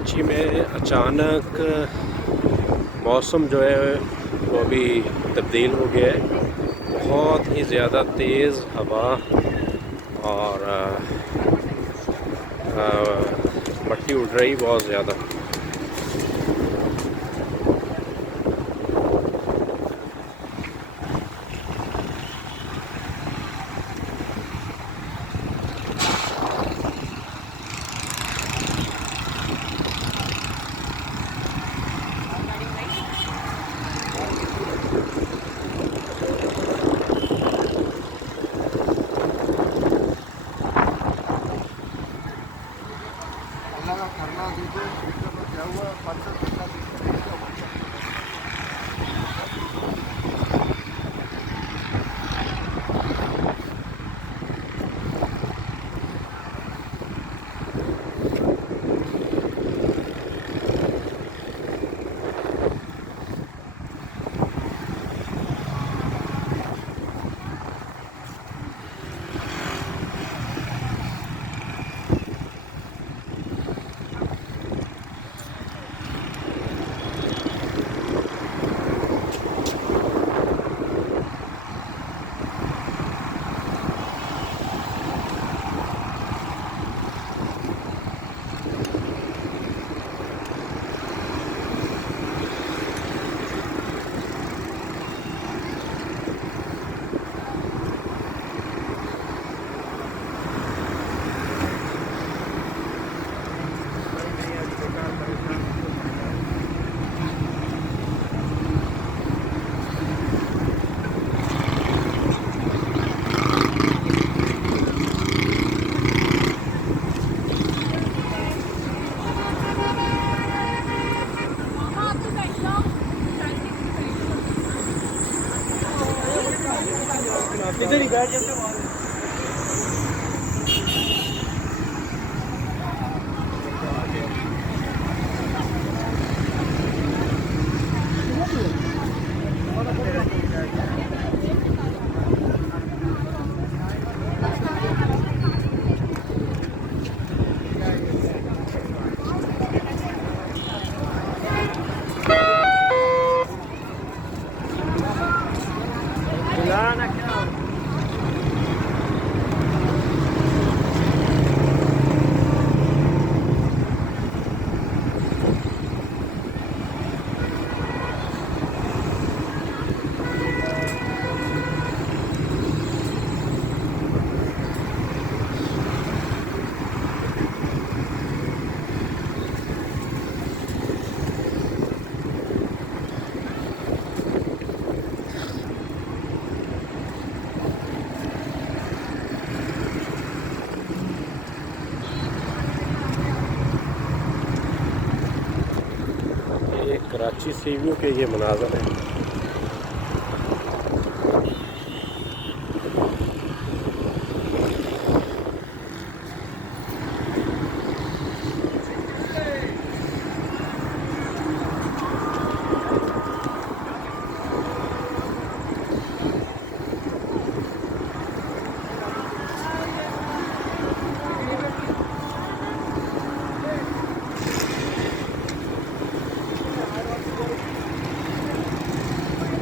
कराची में अचानक मौसम जो है वो अभी तब्दील हो गया है। बहुत ही ज़्यादा तेज़ हवा और मट्टी उड़ रही बहुत ज़्यादा। अल्लाह का करना दीजिए, क्या हुआ इधर ही बैठ जाते हैं। कराची सी व्यू के ये मनाज़र हैं।